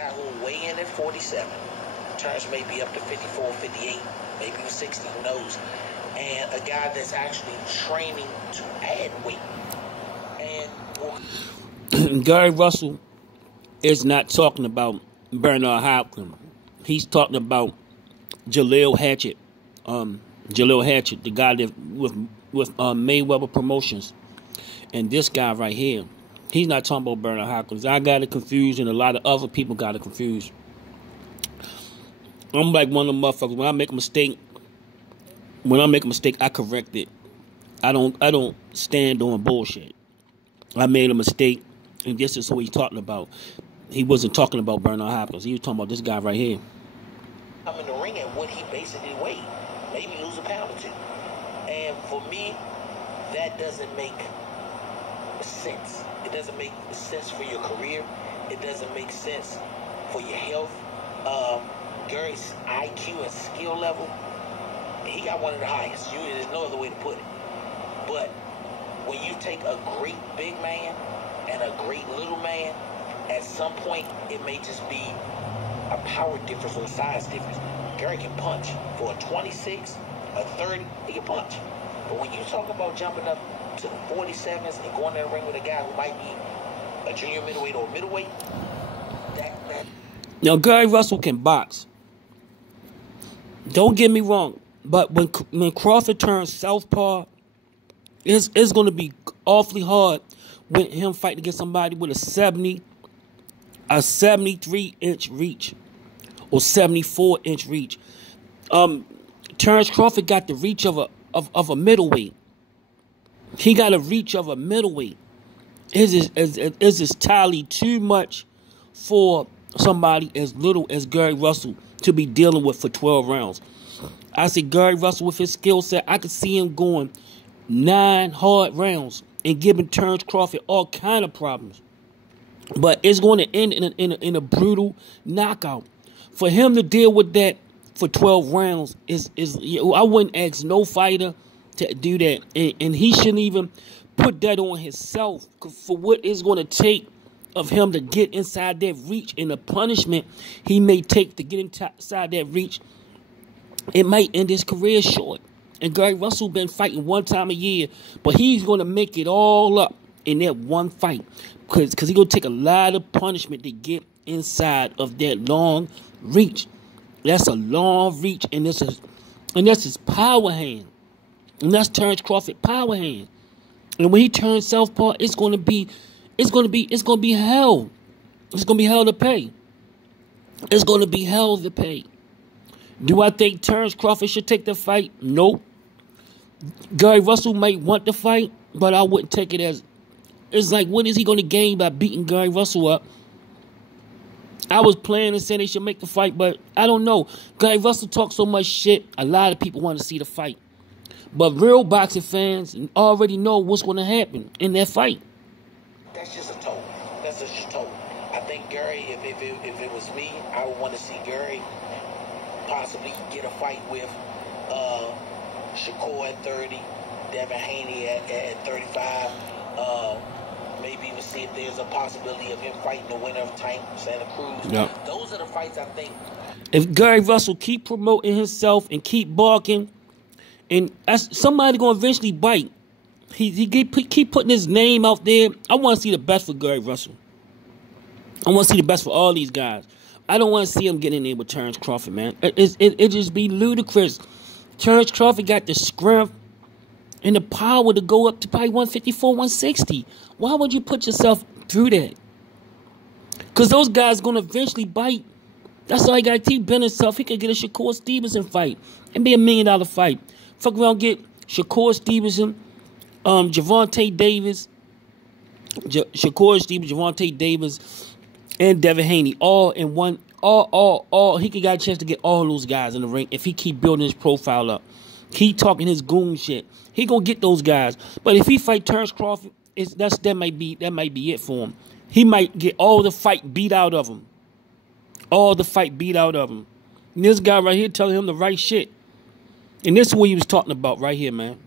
guy who will weigh in at 47. Turns may be up to 54, 58, maybe even 60, who knows. And a guy that's actually training to add weight. And Gary Russell is not talking about Bernard Hopkins. He's talking about Jalil Hackett. Jalil Hackett, the guy that with Mayweather Promotions. And this guy right here, he's not talking about Bernard Hopkins. I got it confused, and a lot of other people got it confused. I'm like one of them motherfuckers. When I make a mistake, I correct it. I don't stand on bullshit. I made a mistake, and this is what he's talking about. He wasn't talking about Bernard Hopkins. He was talking about this guy right here. I'm in the ring at what he basically weighed. Maybe lose a pound or two. And for me, that doesn't make sense. It doesn't make sense for your career. It doesn't make sense for your health. Gary's IQ and skill level, he got one of the highest. There's no other way to put it. But when you take a great big man and a great little man, at some point it may just be a power difference or a size difference. Gary can punch. For a 26, a 30, he can punch. But when you talk about jumping up to the 47s and going in the ring with a guy who might be a junior middleweight or middleweight, Now, Gary Russell can box. Don't get me wrong, but when Crawford turns southpaw, it's going to be awfully hard with him fighting against somebody with a 73-inch reach or 74-inch reach. Terrence Crawford got the reach of a middleweight. He got a reach of a middleweight. Is this tally too much for somebody as little as Gary Russell to be dealing with for 12 rounds? I say Gary Russell, with his skill set, I could see him going 9 hard rounds and giving Terrence Crawford all kind of problems. But it's going to end in a brutal knockout. For him to deal with that for 12 rounds I wouldn't ask no fighter to do that, and he shouldn't even put that on himself for what it's going to take of him to get inside that reach, and the punishment he may take to get inside that reach. It might end his career short. And Gary Russell been fighting one time a year, but he's going to make it all up in that one fight, because he's going to take a lot of punishment to get inside of that long reach. That's a long reach, and that's his power hand, and that's Terrence Crawford power hand. And when he turns southpaw, it's going to be hell. It's going to be hell to pay. It's going to be hell to pay. Do I think Terrence Crawford should take the fight? Nope. Gary Russell might want the fight, but I wouldn't take it as... It's like, what is he going to gain by beating Gary Russell up? I was playing and saying they should make the fight, but I don't know. Gary Russell talks so much shit, a lot of people want to see the fight. But real boxing fans already know what's going to happen in that fight. That's just a total. That's just a total. I think Gary, if it was me, I would want to see Gary possibly get a fight with Shakur at 30, Devin Haney at 35. Maybe even see if there's a possibility of him fighting the winner of Tank, Santa Cruz. Yep. Those are the fights I think. If Gary Russell keep promoting himself and keep barking, and somebody gonna eventually bite. He keep putting his name out there. I want to see the best for Gary Russell. I want to see the best for all these guys. I don't want to see him getting in there with Terrence Crawford, man. It just be ludicrous. Terrence Crawford got the strength and the power to go up to probably 154, 160. Why would you put yourself through that? Because those guys going to eventually bite. That's all he got to keep bending himself. He could get a Shakur Stevenson fight and be $1 million fight. Fuck around, get Shakur Stevenson, Gervonta Davis, Shakur Stevenson, Gervonta Davis, and Devin Haney, all in one. All. He could got a chance to get all those guys in the ring if he keep building his profile up. Keep talking his goon shit. He gonna get those guys. But if he fight Terrence Crawford, that might be it for him. He might get all the fight beat out of him. All the fight beat out of him. And this guy right here telling him the right shit. And this is what he was talking about right here, man.